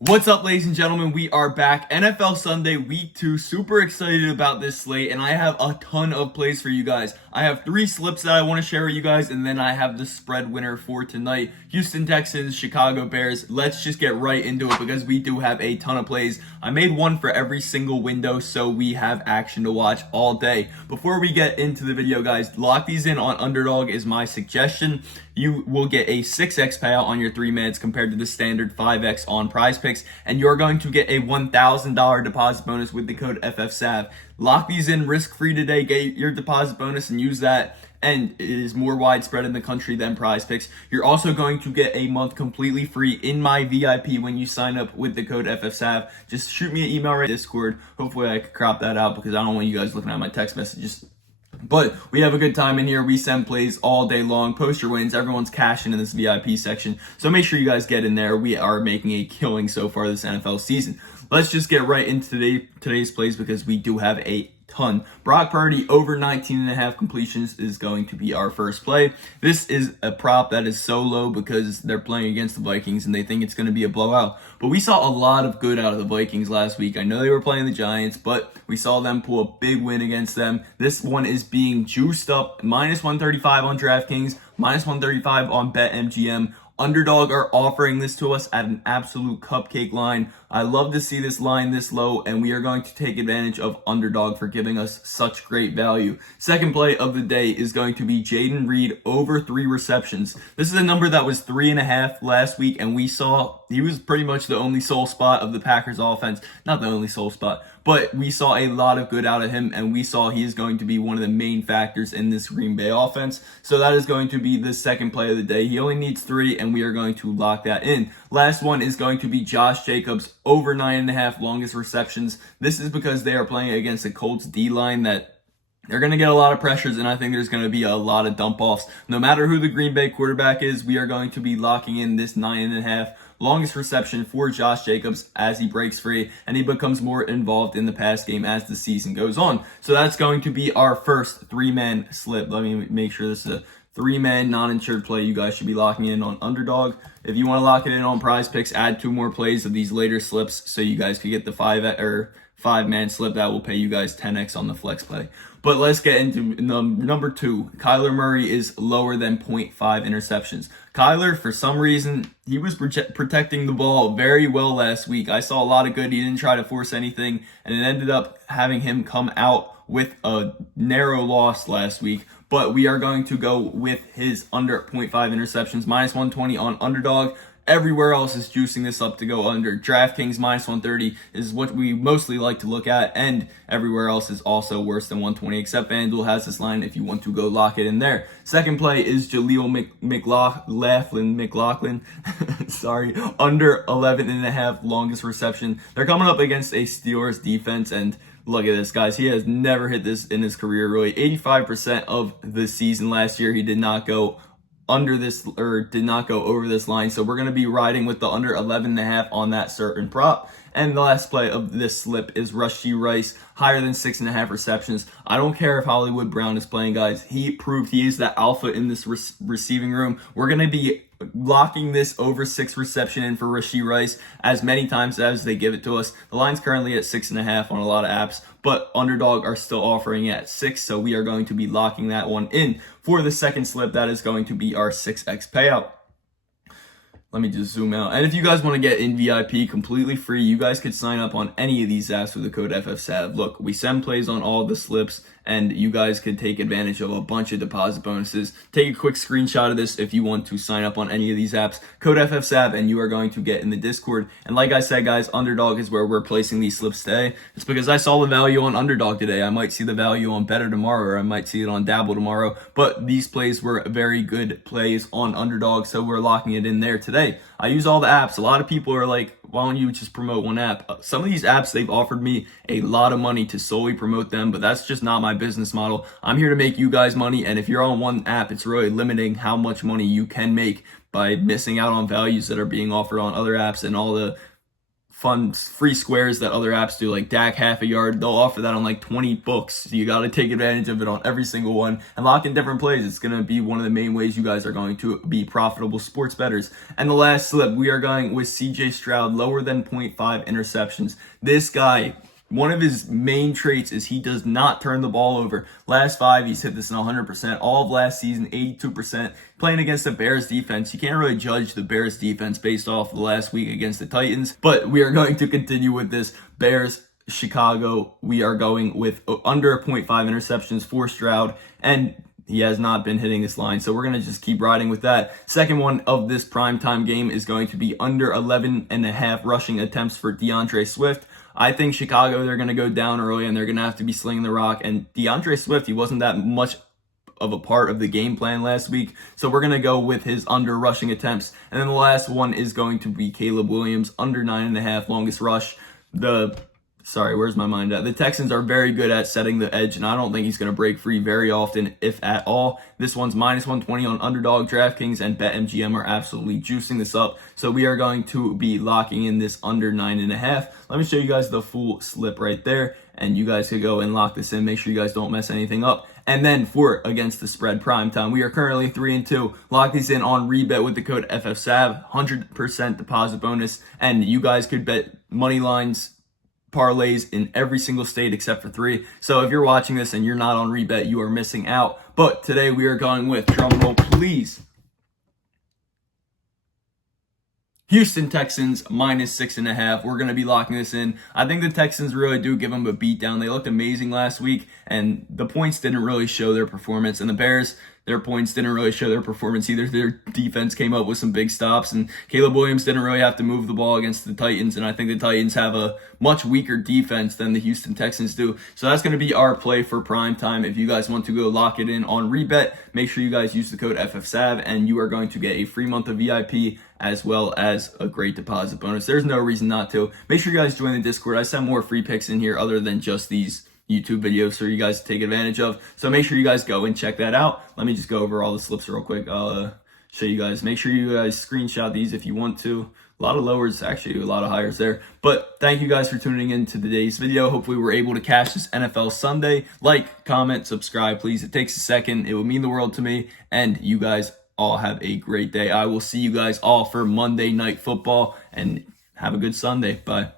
What's up, ladies and gentlemen? We are back. NFL Sunday Week 2. Super excited about this slate, and I have a ton of plays for you guys. I have 3 slips that I want to share with you guys, and then I have the spread winner for tonight. Houston Texans, Chicago Bears. Let's just get right into it because we do have a ton of plays. I made one for every single window, so we have action to watch all day. Before we get into the video, guys, lock these in on Underdog is my suggestion. You will get a 6x payout on your 3-mans compared to the standard 5x on Prizepicks, and you're going to get a $1,000 deposit bonus with the code FFSAV. Lock these in risk-free today, get your deposit bonus and use that, and it is more widespread in the country than Prizepicks. You're also going to get a month completely free in my VIP when you sign up with the code FFSAV. Just shoot me an email right Discord. Hopefully I can crop that out because I don't want you guys looking at my text messages. But we have a good time in here. We send plays all day long. Post your wins. Everyone's cashing in this VIP section. So make sure you guys get in there. We are making a killing so far this NFL season. Let's just get right into today's plays because we do have a ton. Brock Purdy over 19.5 completions is going to be our first play. This is a prop that is so low because they're playing against the Vikings and they think it's going to be a blowout. But we saw a lot of good out of the Vikings last week. I know they were playing the Giants, but we saw them pull a big win against them. This one is being juiced up, minus 135 on DraftKings, minus 135 on BetMGM. Underdog are offering this to us at an absolute cupcake line. I love to see this line this low, and we are going to take advantage of Underdog for giving us such great value. Second play of the day is going to be Jaden Reed over 3 receptions. This is a number that was 3.5 last week, and we saw he was pretty much the only sole spot of the Packers offense. Not the only sole spot, but we saw a lot of good out of him, and we saw he is going to be one of the main factors in this Green Bay offense. So that is going to be the second play of the day. He only needs 3, and we are going to lock that in. Last one is going to be Josh Jacobs over 9.5 longest receptions. This is because they are playing against a Colts D-line that they're going to get a lot of pressures, and I think there's going to be a lot of dump-offs. No matter who the Green Bay quarterback is, we are going to be locking in this 9.5 longest reception for Josh Jacobs as he breaks free and he becomes more involved in the pass game as the season goes on. So that's going to be our first 3-man slip. Let me make sure this is a 3-man non-insured play. You guys should be locking in on Underdog. If you want to lock it in on Prizepicks, add 2 more plays of these later slips so you guys could get the 5-man slip that will pay you guys 10x on the flex play. But let's get into number 2. Kyler Murray is lower than 0.5 interceptions. Kyler, for some reason, he was protecting the ball very well last week. I saw a lot of good. He didn't try to force anything, and it ended up having him come out with a narrow loss last week. But we are going to go with his under 0.5 interceptions, minus 120 on Underdog. Everywhere else is juicing this up to go under. DraftKings minus 130 is what we mostly like to look at, and everywhere else is also worse than 120, except FanDuel has this line if you want to go lock it in there. Second play is Jaleel McLaughlin, sorry, under 11.5 longest reception. They're coming up against a Steelers defense, and look at this, guys. He has never hit this in his career, really. 85% of the season last year, he did not go under this or did not go over this line. So we're going to be riding with the under 11.5 on that certain prop. And the last play of this slip is Rashee Rice, higher than 6.5 receptions. I don't care if Hollywood Brown is playing, guys. He proved he is the alpha in this receiving room. We're going to be locking this over 6 reception in for Rashee Rice as many times as they give it to us. The line's currently at 6.5 on a lot of apps, but Underdog are still offering it at 6, so we are going to be locking that one in for the second slip. That is going to be our 6x payout. Let me just zoom out. And if you guys want to get in VIP completely free, you guys could sign up on any of these apps with the code FFSAV. Look, we send plays on all the slips, and you guys could take advantage of a bunch of deposit bonuses. Take a quick screenshot of this if you want to sign up on any of these apps. Code FFSAV, and you are going to get in the Discord. And like I said, guys, Underdog is where we're placing these slips today. It's because I saw the value on Underdog today. I might see the value on Betr tomorrow, or I might see it on Dabble tomorrow. But these plays were very good plays on Underdog, so we're locking it in there today. I use all the apps. A lot of people are like, why don't you just promote one app? Some of these apps, they've offered me a lot of money to solely promote them, but that's just not my business model. I'm here to make you guys money, and if you're on one app, it's really limiting how much money you can make by missing out on values that are being offered on other apps and all the fun free squares that other apps do, like DAC half a yard. They'll offer that on like 20 books. So you got to take advantage of it on every single one and lock in different plays. It's going to be one of the main ways you guys are going to be profitable sports bettors. And the last slip, we are going with CJ Stroud, lower than 0.5 interceptions. This guy, one of his main traits is he does not turn the ball over. Last 5, he's hit this in 100%. All of last season, 82%. Playing against the Bears defense, you can't really judge the Bears defense based off the last week against the Titans. But we are going to continue with this. Bears, Chicago, we are going with under 0.5 interceptions for Stroud. And he has not been hitting this line, so we're going to just keep riding with that. Second one of this primetime game is going to be under 11.5 rushing attempts for DeAndre Swift. I think Chicago, they're going to go down early, and they're going to have to be slinging the rock. And DeAndre Swift, he wasn't that much of a part of the game plan last week, so we're going to go with his under rushing attempts. And then the last one is going to be Caleb Williams, under 9.5 longest rush. Where's my mind at? The Texans are very good at setting the edge, and I don't think he's going to break free very often, if at all. This one's minus 120 on Underdog. DraftKings and BetMGM are absolutely juicing this up. So we are going to be locking in this under 9.5. Let me show you guys the full slip right there, and you guys could go and lock this in. Make sure you guys don't mess anything up. And then for against the spread primetime, we are currently 3-2. Lock these in on Rebet with the code FFSAV, 100% deposit bonus, and you guys could bet money lines, parlays in every single state except for 3. So if you're watching this and you're not on Rebet, you are missing out. But today we are going with, drum roll please, Houston Texans minus 6.5. We're going to be locking this in. I think the Texans really do give them a beat down. They looked amazing last week, and the points didn't really show their performance. And the Bears, their points didn't really show their performance either. Their defense came up with some big stops, and Caleb Williams didn't really have to move the ball against the Titans. And I think the Titans have a much weaker defense than the Houston Texans do. So that's going to be our play for prime time. If you guys want to go lock it in on Rebet, make sure you guys use the code FFSAV, and you are going to get a free month of VIP as well as a great deposit bonus. There's no reason not to. Make sure you guys join the Discord. I send more free picks in here other than just these YouTube videos for you guys to take advantage of. So make sure you guys go and check that out. Let me just go over all the slips real quick. I'll show you guys. Make sure you guys screenshot these if you want to. A lot of lowers, actually a lot of highers there. But thank you guys for tuning in to today's video. Hopefully we're able to cash this NFL Sunday. Like, comment, subscribe, please. It takes a second. It would mean the world to me. And you guys all have a great day. I will see you guys all for Monday Night Football, and have a good Sunday. Bye.